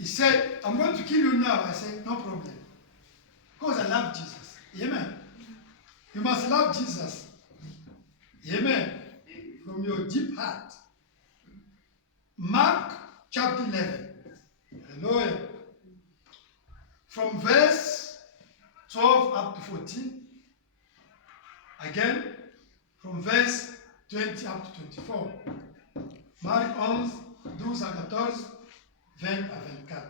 he said, I'm going to kill you now. I said, no problem. Because I love Jesus. Amen. You must love Jesus. Amen. From your deep heart. Mark chapter 11. Hallelujah. From verse 12 up to 14. Again, from verse 20 up to 24. Marc 11, 12 à 14, 20 à 24.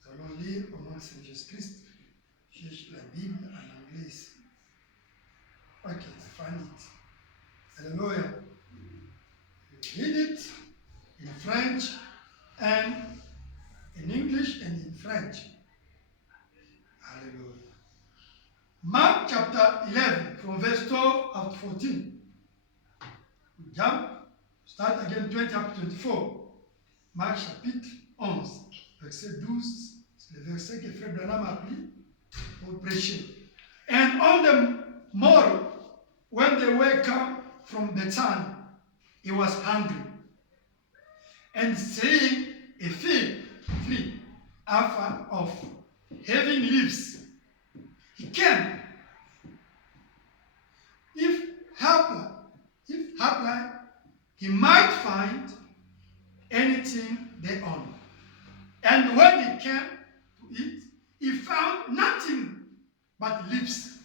Nous allons lire au nom de Seigneur Jésus-Christ. Cherche la Bible en anglais ici. Okay, I find it. Hallelujah. Read it in French and in English and in French. Hallelujah. Mark chapter 11, from verse 12 up to 14. Jump. Start again 20 up to 24. Marc chapitre 11, verset 12. C'est le verset que Frère Branham a pris pour prêcher. And on the morrow, when they were come from Bethany, he was hungry. And seeing a fig tree afar off, having leaves, he came. If haply he might find anything thereon. And when he came to it, he found nothing but leaves,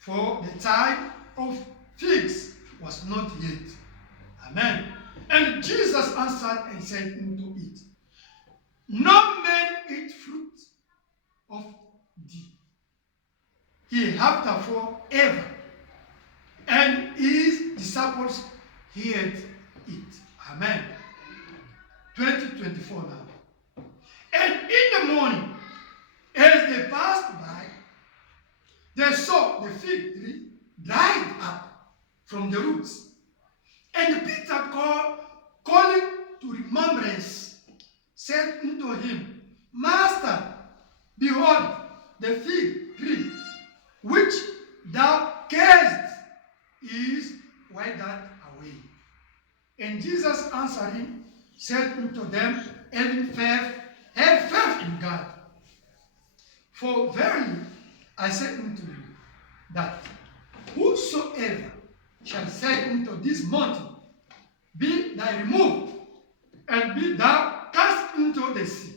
for the time of figs was not yet. Amen. And Jesus answered and said unto it, no man eat fruit of thee hereafter ever. And his disciples heard it. Amen. 20:24 now. And in the morning, as they passed by, they saw the fig tree dried up from the roots. And Peter calling to remembrance, said unto him, Master, behold, the fig tree which thou carest is withered away. And Jesus answering said unto them, having faith, have faith in God. For verily I say unto you, that whosoever shall say unto this mountain, be thou removed, and be thou cast into the sea,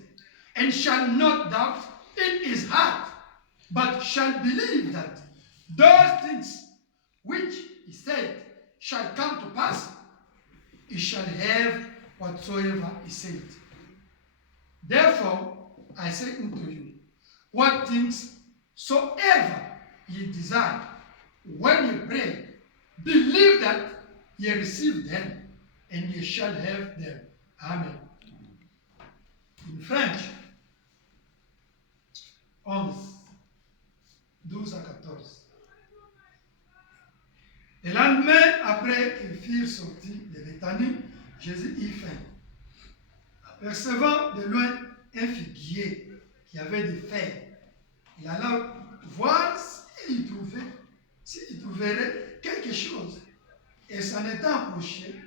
and shall not doubt in his heart, but shall believe that those things which he said shall come to pass, he shall have whatsoever he said. Therefore I say unto you, what things soever ye desire, when ye pray, believe that ye receive them, and ye shall have them. Amen. In French, 11, 12 à 14. Le lendemain, après qu'ils furent sortis de Béthanie, Jésus y vint. Apercevant de loin un figuier qui avait des feuilles, il alla voir s'il y trouverait quelque chose. Et s'en étant approché,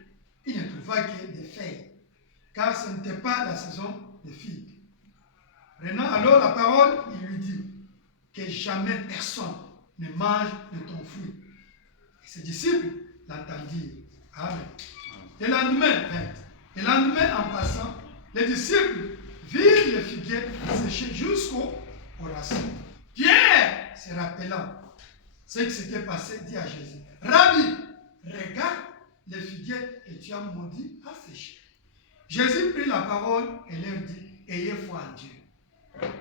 il ne trouva que des feuilles, car ce n'était pas la saison des figues. Prenant alors la parole, il lui dit que jamais personne ne mange de ton fruit. Et ses disciples l'entendirent. Amen. Le lendemain, en passant, les disciples virent le figuier séché jusqu'aux racines. Pierre, se rappelant ce qui s'était passé, dit à Jésus, Rabbi, regarde le figuier que tu as maudit à sécher. Jésus prit la parole et leur dit, ayez foi en Dieu.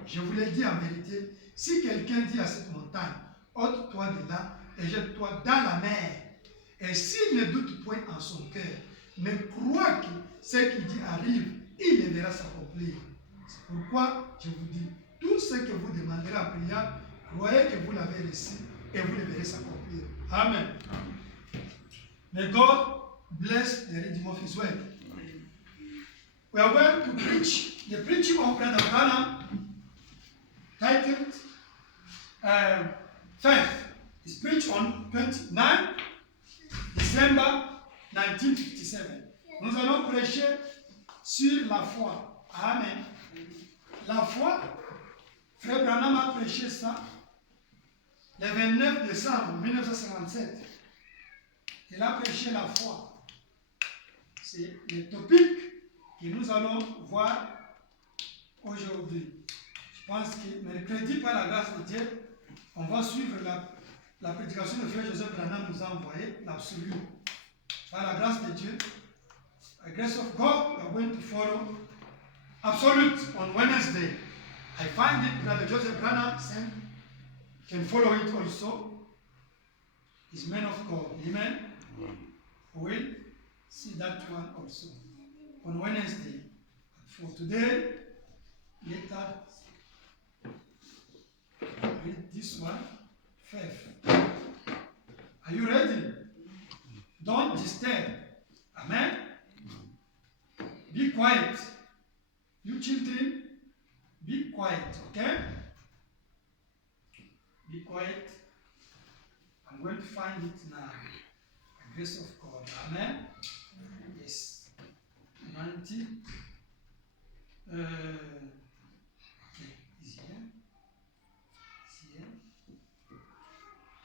Je vous l'ai dit en vérité, si quelqu'un dit à cette montagne, ôte-toi de là et jette-toi dans la mer, et s'il ne doute point en son cœur, mais croit que ce qu'il dit arrive, il le verra s'accomplir. C'est pourquoi je vous dis, tout ce que vous demanderez en priant, croyez que vous l'avez reçu et vous le verrez s'accomplir. Amen. May God bless the reading of His word. We are going to preach the preaching of Brother Branham, titled Faith. It's preached on 29 December 1957. Nous allons prêcher sur la foi. Amen. La foi, Frère Branham a prêché ça le 29 décembre 1957. Il a prêché la foi. C'est le topic que nous allons voir aujourd'hui. Je pense que mercredi, par la grâce de Dieu, on va suivre la prédication de Frère Joseph Branham nous a envoyé, l'absolu. Par la grâce de Dieu, by the grace of God, we are going to follow absolute on Wednesday. I find it Brother Joseph Branham can follow it also. He's man of God. Amen. We will see that one also on Wednesday. For today, let us read this one first. Are you ready? Don't disturb. Amen. Be quiet. You children, be quiet, okay? Be quiet. I'm going to find it now. The grace of God. Amen. Yes. 90. Okay, is here. Is here.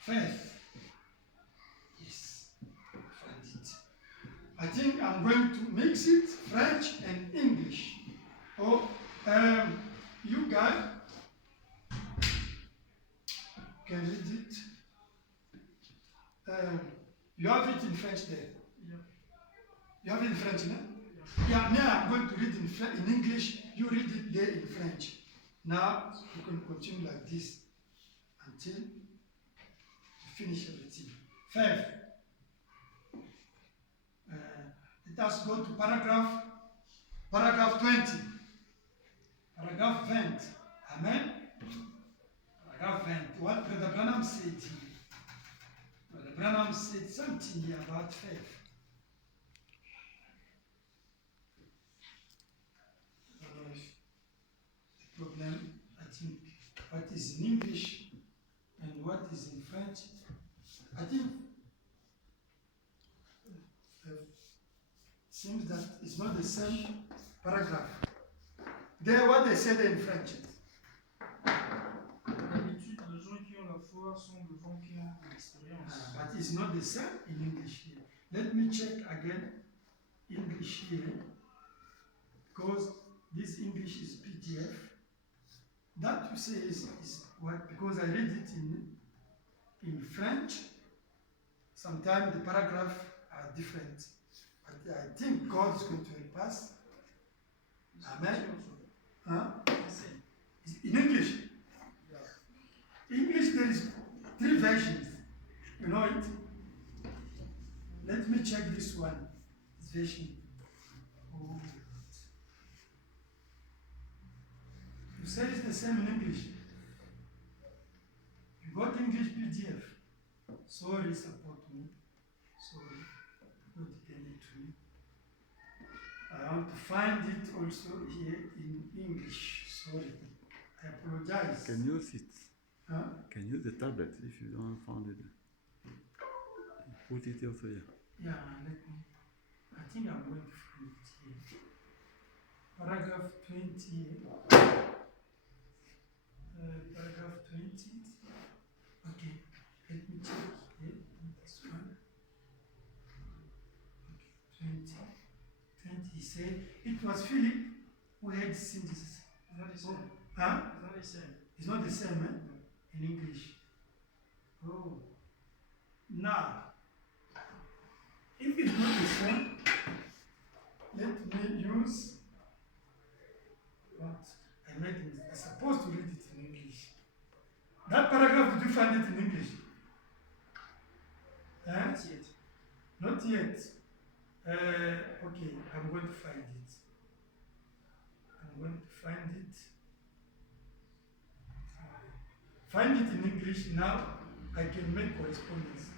Faith. Yes. Find it. I think I'm going to mix it French and English. Oh, you guys can read it. You have it in French there. Yeah. You have it in French, no? Yeah, now I'm going to read in English. You read it there in French. Now you can continue like this until you finish everything. Five. Let us go to paragraph 20. Paragraph 20. Amen. Paragraph 20. What Brother Branham said here. Brother Branham said something here about faith. The problem, I think, what is in English and what is in French, I think seems that it's not the same paragraph. There, what they said in French. D'habitude, les gens qui ont la foi sont devant qui ont l'expérience. But it's not the same in English here. Let me check again English here, because this English is PDF. That you say is what, because I read it in French. Sometimes the paragraphs are different. But I think God is going to help us. Amen. Huh? In English. English, there is 3 versions. You know it? Let me check this one. This version. Oh. You say it's the same in English. You got English PDF. Sorry, support me. Sorry. God gave it to me. I want to find it also here in English. Sorry. I apologize. Can you use it? Huh? Can use the tablet if you don't find it. Put it also here. Yeah, let me. I think I'm going to find it here. Paragraph 20. Paragraph 20. Okay, let me check here. This one. Okay, 20. 20 he said it was Philip who had seen this. Is that the same? Huh? Is that the same? It's not the same, eh? In English. Oh. Now, if it's not the same, let me use what I made in, I'm supposed to read it in English. That paragraph, did you find it in English? Eh? Not yet. Not yet. Okay, I'm going to find it. I'm going to find it. Find it in English now. I can make correspondence.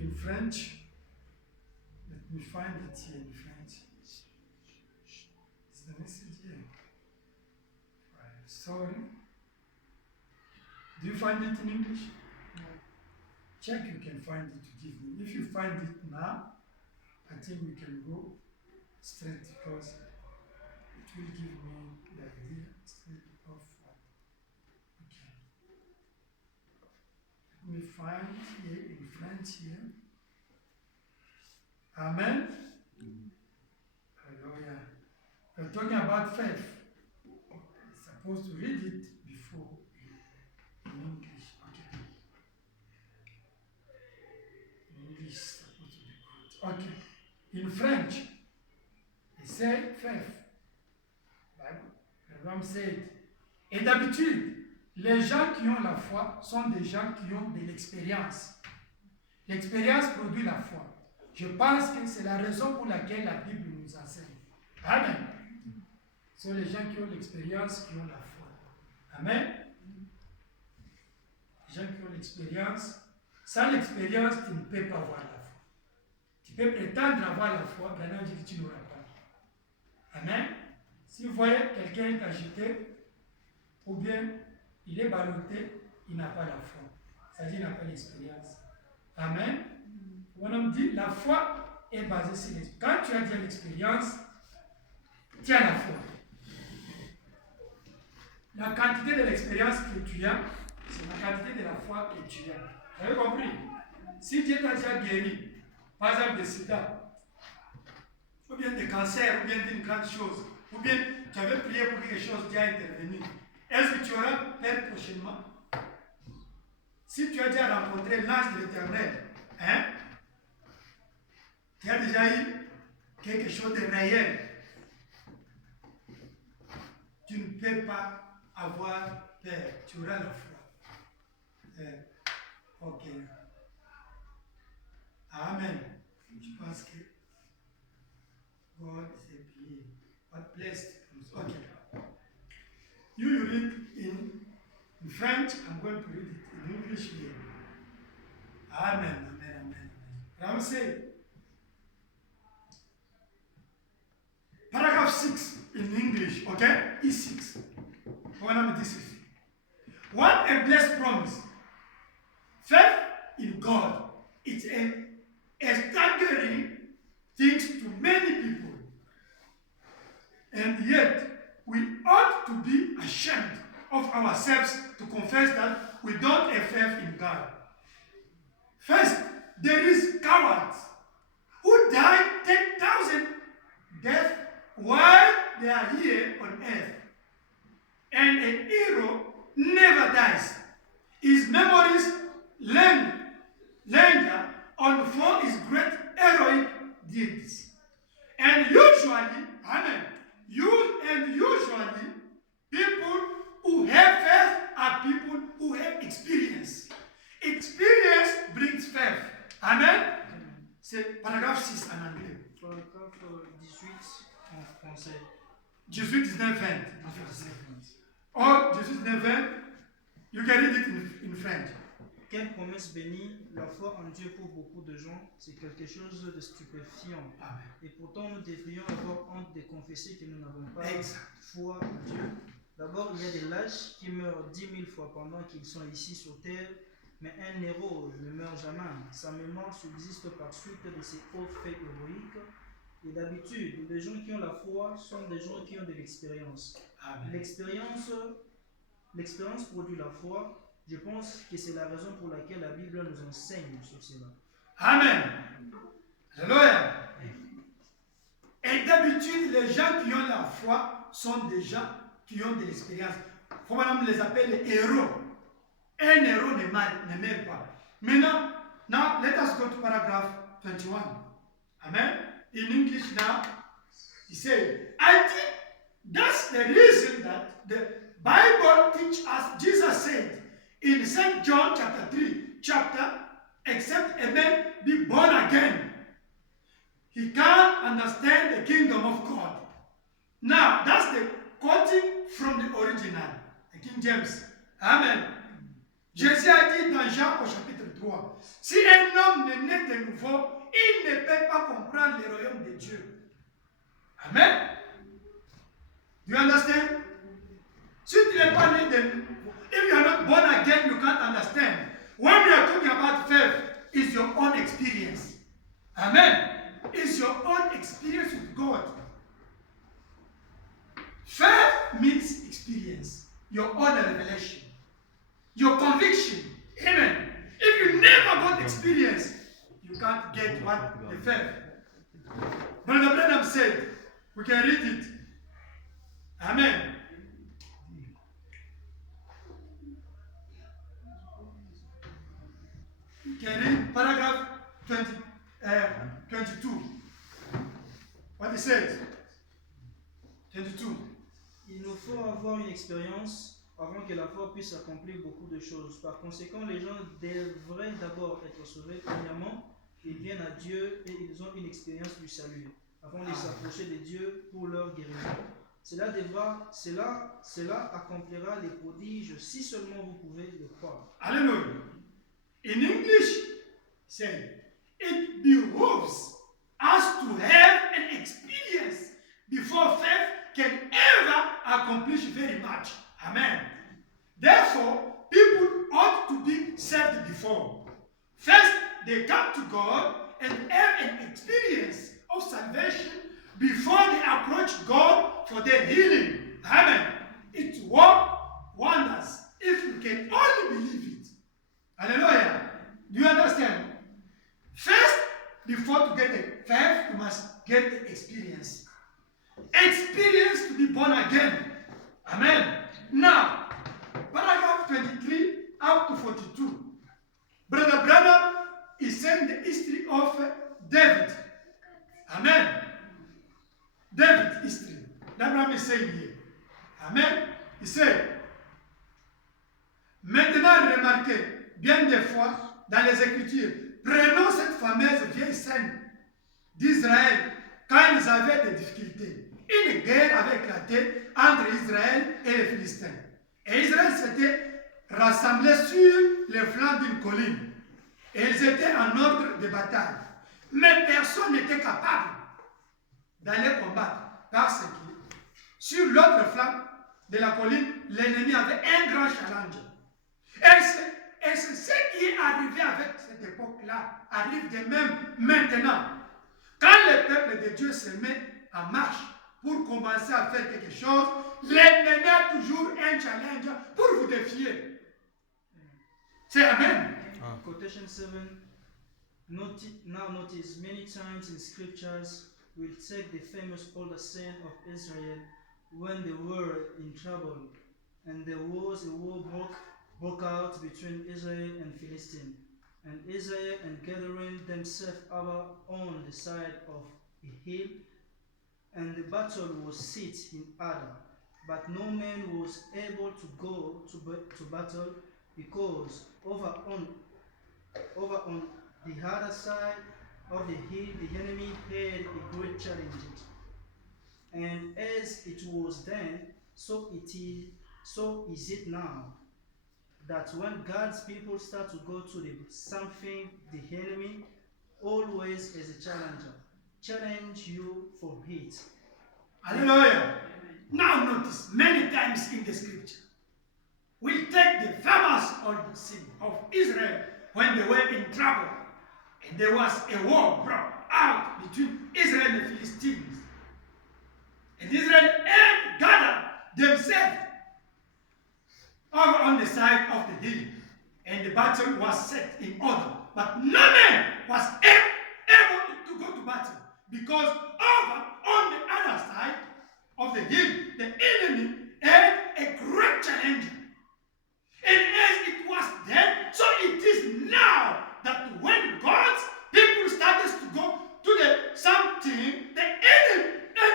In French, let me find it here in French. Is the message here? Sorry. Do you find it in English? No. Check you can find it to give me. If you find it now, I think we can go straight because it will give me the idea straight of what. Okay. Let me find here in French here. Amen. Hallelujah. We're talking about faith. You're supposed to read it before in English. Okay. English is supposed to be good. Okay. In French, il say faith. Le Bible said. Et d'habitude, les gens qui ont la foi sont des gens qui ont de l'expérience. L'expérience produit la foi. Je pense que c'est la raison pour laquelle la Bible nous enseigne. Amen. Ce sont les gens qui ont l'expérience qui ont la foi. Amen. Les gens qui ont l'expérience. Sans l'expérience, tu ne peux pas avoir la foi. Tu peux prétendre avoir la foi, maintenant dit que tu n'auras pas. Amen. Si vous voyez quelqu'un est agité, ou bien il est ballotté, il n'a pas la foi. C'est-à-dire qu'il n'a pas l'expérience. Amen. On dit la foi est basée sur l'expérience. Quand tu as déjà l'expérience, tu as la foi. La quantité de l'expérience que tu as, c'est la quantité de la foi que tu as. Vous avez compris? Si Dieu t'a déjà guéri, par exemple de sida, ou bien de cancer, ou bien d'une grande chose, ou bien tu avais prié pour quelque chose qui a intervenu, est-ce que tu auras peur prochainement? Si tu as déjà rencontré l'ange de l'Éternel, hein? Tu as déjà eu quelque chose de réel, tu ne peux pas avoir peur, tu auras la foi. Ok. Amen. Je pense que God is a being. What blessed. Okay. You read in French, I'm going to read it in English here. Amen, amen, amen. I will say, paragraph 6 in English, okay? E6. This is. What a blessed promise. Faith in God. It's a staggering thing to many people. And yet, we ought to be ashamed of ourselves to confess that we don't have faith in God. First, there is cowards who died 10,000 deaths while they are here on earth. And a hero never dies. His memories linger on for his great heroic deeds. And usually, usually, people who have faith are people who have experience. Experience brings faith. Amen. C'est paragraphe 6 en anglais. Paragraphe 18 en français. 18, 19, 20. Or 18, 19, 20. You can read it in French. Quelle promesse bénie, la foi en Dieu pour beaucoup de gens, c'est quelque chose de stupéfiant. Amen. Et pourtant, nous devrions avoir honte de confesser que nous n'avons pas Exact. foi en Dieu. D'abord, il y a des lâches qui meurent 10 000 fois pendant qu'ils sont ici sur terre, mais un héros ne meurt jamais. Sa mémoire subsiste par suite de ses hauts faits héroïques. Et d'habitude, les gens qui ont la foi sont des gens qui ont de l'expérience. L'expérience produit la foi. Je pense que c'est la raison pour laquelle la Bible nous enseigne sur cela. Amen. Alléluia. Et d'habitude, les gens qui ont la foi sont des gens qui ont de l'expérience. Faut maintenant les appeler les héros. Un héros ne meurt pas. Maintenant, now let us go to paragraph 21. Amen. In English now, he said, I think that's the reason that the Bible teaches us, Jesus said, in St. John chapter 3, except a man be born again, he can't understand the kingdom of God. Now, that's the quoting from the original, the King James. Amen. Jésus a dit dans Jean au chapitre 3, si un homme n'est né de nouveau, il ne peut pas comprendre le royaume de Dieu. Amen. Do you understand? Si tu n'es pas né de nouveau, if you are not born again, you can't understand. When we are talking about faith, it's your own experience. Amen. is your own experience with God. Faith means experience, your own revelation, your conviction. Amen. If you never got experience, you can't get what the faith. Brother Branham said, we can read it. Amen. You can read paragraph 22. What he said. 22. Il nous faut avoir une expérience avant que la foi puisse accomplir beaucoup de choses. Par conséquent, les gens devraient d'abord être sauvés. Premièrement, ils viennent à Dieu et ils ont une expérience du salut, avant de s'approcher de Dieu pour leur guérison. Cela accomplira les prodiges si seulement vous pouvez le croire. Hallelujah. In English, say, it behooves us to have an experience before faith can ever accomplish very much. Amen. Therefore, people ought to be saved before. First, they come to God and have an experience of salvation before they approach God for their healing. Amen. It works wonders if you can only believe it. Hallelujah. Do you understand? First, before to get the faith, you must get the experience. Experience to be born again. Amen. Now, paragraph 23 up to 42. Brother Branham is saying the history of David. Amen. David history. Abraham is saying here. Amen. He said, maintenant remarquez, bien des fois, dans les Écritures, prenons cette fameuse vieille scène d'Israël quand ils avaient des difficultés. Une guerre avait éclaté entre Israël et les Philistins. Et Israël s'était rassemblé sur les flancs d'une colline. Et ils étaient en ordre de bataille. Mais personne n'était capable d'aller combattre. Parce que sur l'autre flanc de la colline, l'ennemi avait un grand challenge. Et c'est ce qui est arrivé avec cette époque-là, arrive de même maintenant. Quand le peuple de Dieu se met en marche pour commencer à faire quelque chose, l'ennemi a toujours un challenge pour vous défier. C'est Amen. Quotation 7. Now notice, many times in scriptures we'll take the famous older saying of Israel when they were in trouble and there was a war broke out between Israel and Philistine, and Israel and gathering themselves over on the side of a hill, and the battle was set in order, but no man was able to go to battle because over on the other side of the hill the enemy had a great challenge. And as it was then, so is it now, that when God's people start to go to something, the enemy always is a challenger. Challenge you for it. Hallelujah. Now notice, many times in the scripture, we take the famous old scene of Israel when they were in trouble. And there was a war broke out between Israel and the Philistines. And Israel had gathered themselves over on the side of the hill. And the battle was set in order. But no man was able to go to battle. Because over on the other side of the hill, the enemy had a great challenge. And as it was then, so it is now, that when God's people started to go to something, the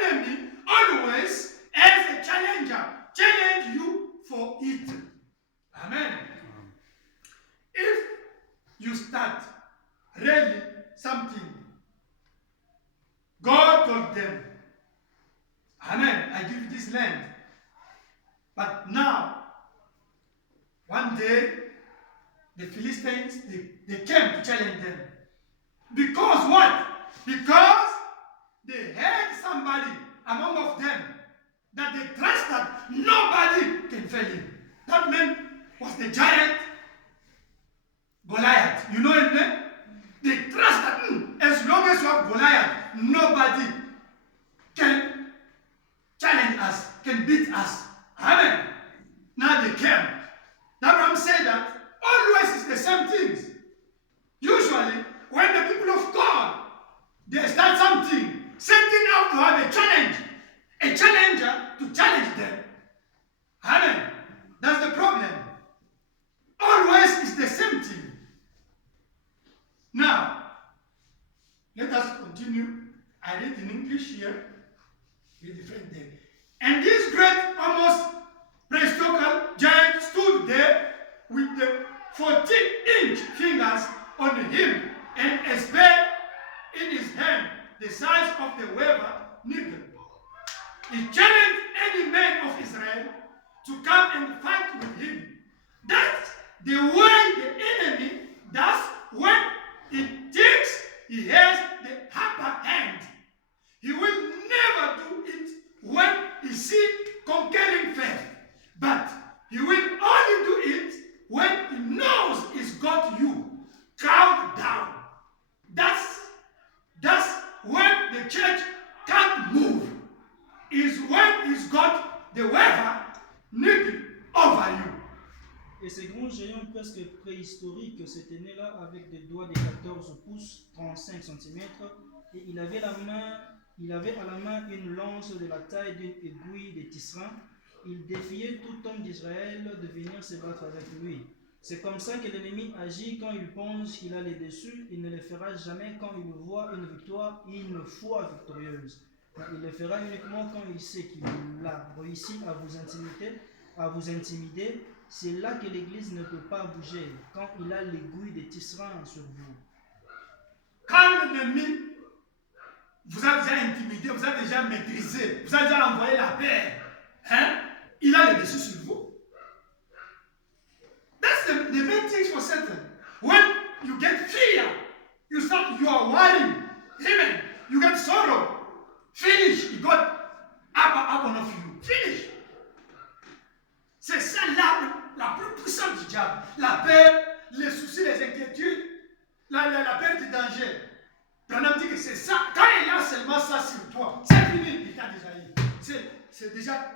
enemy always as a challenger, challenge you for it. Amen. If you start really something, God told them, Amen, I give you this land. But now, one day, the Philistines, they came to challenge them. Because what? Because they had somebody among of them that they trust that nobody can fail him. That man was the giant Goliath. You know his name? They trust that as long as you have Goliath, nobody can challenge us, can beat us. Amen. Now they came. Abraham said that always it's the same things. Usually, when the people of God, they start something, setting out to have a challenge, a challenger to challenge them. Amen. That's the problem. Always it's the same thing. Now, let us continue. I read in English here, with different thing. And this great, almost prehistoric giant stood there with the 14-inch fingers on him and a spear in his hand, the size of the weaver needle. He challenged any man of Israel to come and fight with him. That's the way the enemy does when he thinks he has the upper hand. He will never do it when he sees conquering faith. But he will only do it when he knows he's got you cowed down. That's when the church can't move. Is when he's got the weaver needle over you. Et ces grands géants presque préhistoriques s'étaient nés là avec des doigts de 14 pouces, 35 cm, et il avait à la main une lance de la taille d'une aiguille de tisserand. Il défiait tout homme d'Israël de venir se battre avec lui. C'est comme ça que l'ennemi agit quand il pense qu'il a les dessus. Il ne le fera jamais quand il voit une victoire, une foi victorieuse. Mais il le fera uniquement quand il sait qu'il a réussi à vous intimider. C'est là que l'Église ne peut pas bouger, quand il a l'aiguille de tisserand sur vous. Quand l'ennemi vous a déjà intimidé, vous a déjà maîtrisé, vous a déjà envoyé la paix, hein? Il a le dessus sur vous. That's the main thing for Satan. When you get fear, you are worried. Amen. You get sorrow. Finish. You got up on you. Finish. C'est ça la plus puissante du diable. La peur, les soucis, les inquiétudes, la peur du danger. Branham dit que c'est ça. Quand il y a seulement ça sur toi, c'est fini. Il t'a déjà eu. C'est déjà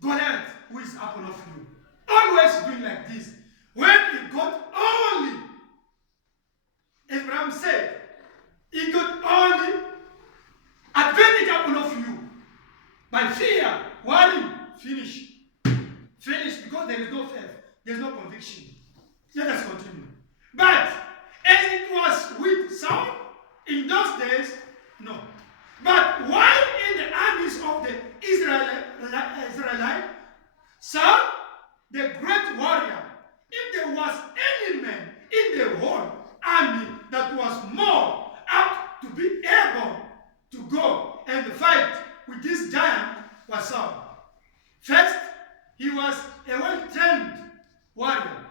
Goliath who is up on you. Always doing like this. When he got only, Abraham said, he got only advantage upon you. By fear, worry, finish. Finish because there is no faith, there is no conviction. Let us continue. But as it was with Saul in those days, no. But while in the armies of the Israelite, Saul, the great warrior, if there was any man in the whole army that was more apt to be able to go and fight with this giant, was Saul. First, he was a well-trained warrior.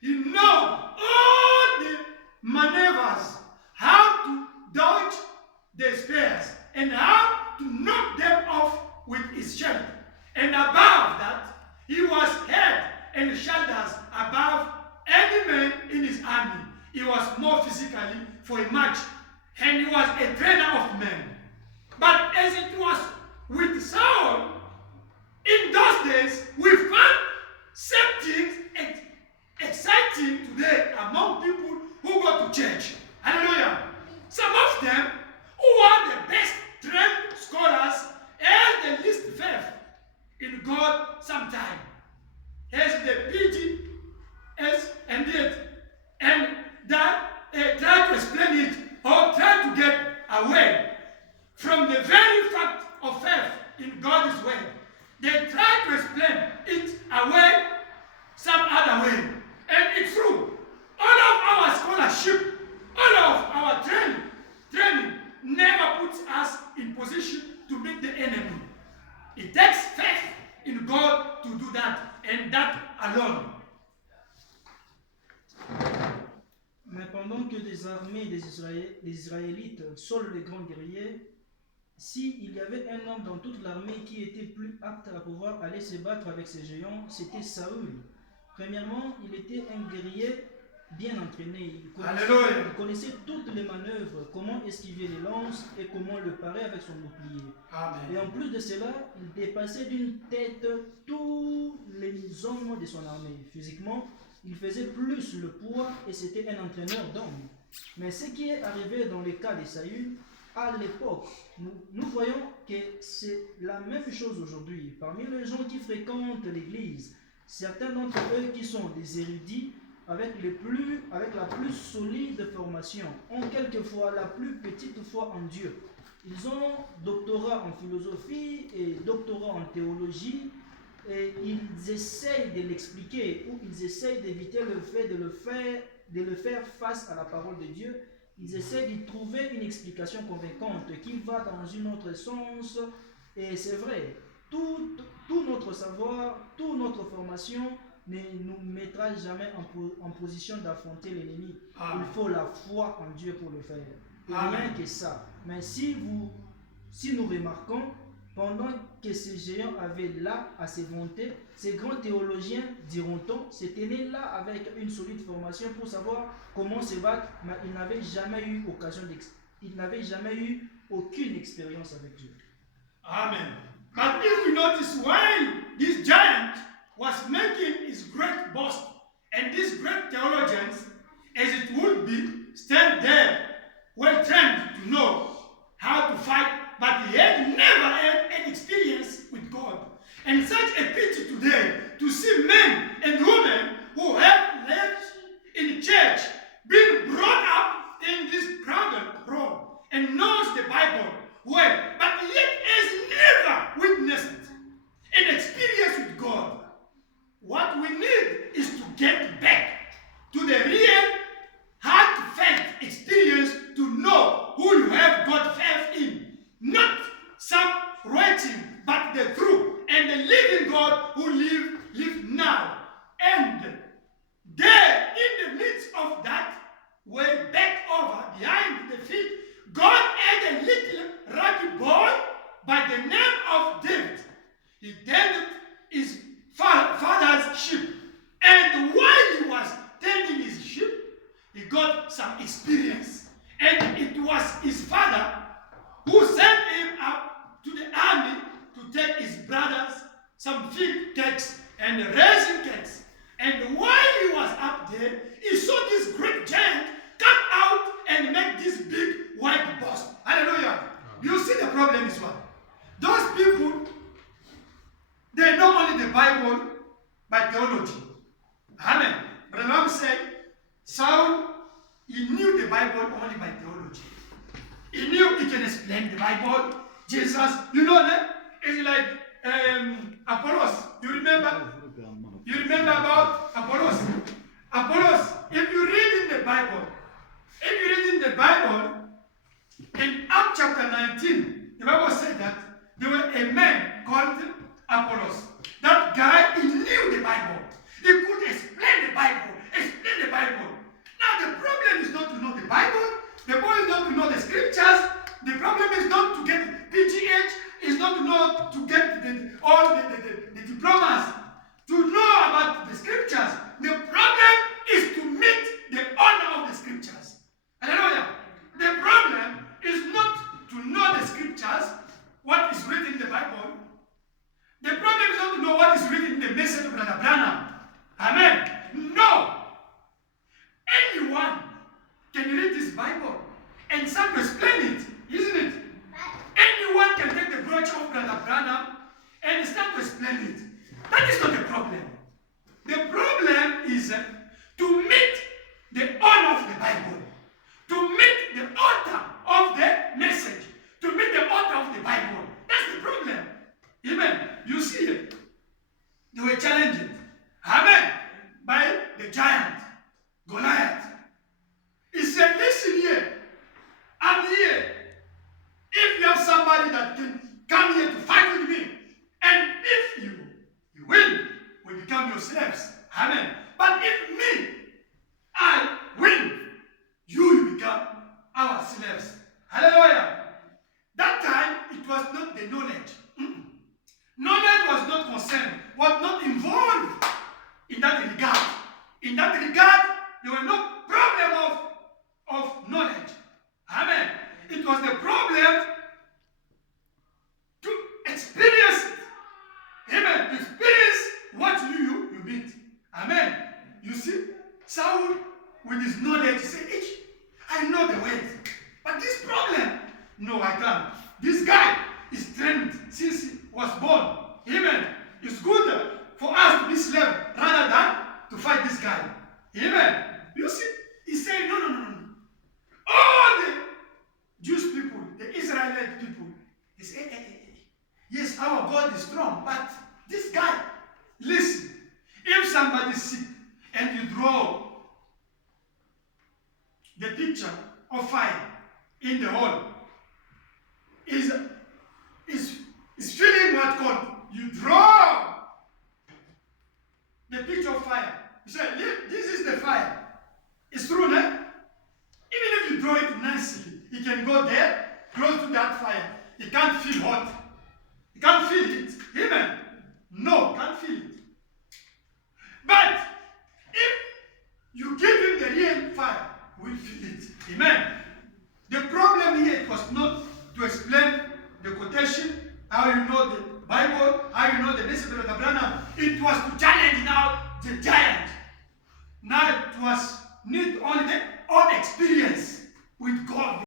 He knew all the maneuvers, how to dodge the spears, and how to knock them off with his shield. And above that, he was head and shoulders above any man in his army. He was more physically for a match, and he was a trainer of men. But as it was with Saul, in those days, we found something exciting today among people who go to church. Hallelujah. Some of them who are the best trained scholars and the least faith in God sometimes. As the PG, and yet, and that try to explain it or try to get away from the very fact of faith in God's word. They try to explain it away some other way. And it's true. All of our scholarship, all of our training never puts us in position to meet the enemy. It takes faith in God to do that, and that alone. Mais pendant que des armées des Israélites, Saul le grand guerrier, s'il y avait un homme dans toute l'armée qui était plus apte à pouvoir aller se battre avec ces géants, c'était Saül. Premièrement, il était un guerrier bien entraîné. Alléluia. Il connaissait toutes les manœuvres, comment esquiver les lances et comment le parer avec son bouclier. Et en Amen. plus de cela, il dépassait d'une tête tous les hommes de son armée. Physiquement, il faisait plus le poids et c'était un entraîneur d'hommes. Mais ce qui est arrivé dans le cas de Saül, à l'époque, nous voyons que c'est la même chose aujourd'hui. Parmi les gens qui fréquentent l'église, certains d'entre eux qui sont des érudits avec la plus solide formation, ont quelquefois la plus petite foi en Dieu. Ils ont doctorat en philosophie et doctorat en théologie et ils essayent de l'expliquer ou ils essayent d'éviter le fait de le faire face à la parole de Dieu. Ils essaient de trouver une explication convaincante qui va dans un autre sens. Et c'est vrai, tout notre savoir, toute notre formation ne nous mettra jamais en position d'affronter l'ennemi. Il faut la foi en Dieu pour le faire. Et rien que ça. Mais si nous remarquons, pendant que ces géants avaient là à se vanter, ces grands théologiens, diront-on, se tenaient là avec une solide formation pour savoir comment se battre, mais ils n'avaient jamais eu aucune expérience avec Dieu. Amen. But if you notice, while this giant was making his great boast, and these great theologians, as it would be, stand there, well trained to know how to fight, but he had never had an experience with God. And such a pity today to see men and women who have lived in church, being brought up in this crowded room, and knows the Bible well, but yet has never witnessed an experience with God. What we need is to get back to the real heartfelt experience to know who you have got faith in. Not some writing, but the true and the living God who live now. And there, in the midst of that, way back over behind the feet, God had a little ragged boy by the name of David. He tended his father's sheep. And while he was tending his sheep, he got some experience. And it was his father who sent him up to the army to take his brothers some fig cakes and raisin cakes. And while he was up there, he saw this great giant come out and make this big white boss. Hallelujah. You see the problem is what? Those people, they know only the Bible by theology. Amen. Brother said, Saul, he knew the Bible only by theology. He knew he can explain the Bible. Jesus, you know that? It's like Apollos. You remember? You remember about Apollos? Apollos, if you read in the Bible, in Acts chapter 19, the Bible said that there was a man called Apollos. That guy, he knew the Bible. He could explain the Bible. Now the problem is not to know the Bible. The problem is not to know the scriptures. The problem is not to get PGH. It's not to know to get all the diplomas. To know about the scriptures. The problem is to meet the honor of the scriptures. Hallelujah. The problem is not to know the scriptures, what is written in the Bible. The problem is not to know what is written in the message of Brother Branham. Amen. No. Anyone can read this Bible and start to explain it, isn't it? Anyone can take the brochure of Brother Branham and start to explain it. That is not the problem. The problem is to meet the honor of the Bible, to meet the author of the message, to meet the author of the Bible. That's the problem. Amen. You see it. They were challenged. Amen. By the giant, Goliath. He said, listen here. I'm here. If you have somebody that can come here to fight with me, and if you win, we become your slaves. Amen. But if me, I win, you become our slaves. Hallelujah. That time, it was not the knowledge. Knowledge was not concerned, was not involved in that regard. In that regard, there were no with his knowledge, say, I know the words. But this problem, no, I can't. This guy is trained since he was born. Amen. It's good for us to be slaves rather than to fight this guy. Amen. You see, he said, no. All the Jewish people, the Israelite people, they say, yes, our God is strong, but this guy, listen, if somebody's sick and you draw the picture of fire in the hall, is feeling what called, you draw the picture of fire. You say, this is the fire. It's true, no? Even if you draw it nicely, he can go there, close to that fire. He can't feel hot. He can't feel it. Amen. No, can't feel it. But if you give him the real fire, we'll feel it. Amen. The problem here was not to explain the quotation, how you know the Bible, how you know the message of the Branham. It was to challenge now the giant. Now it was need only the own experience with God.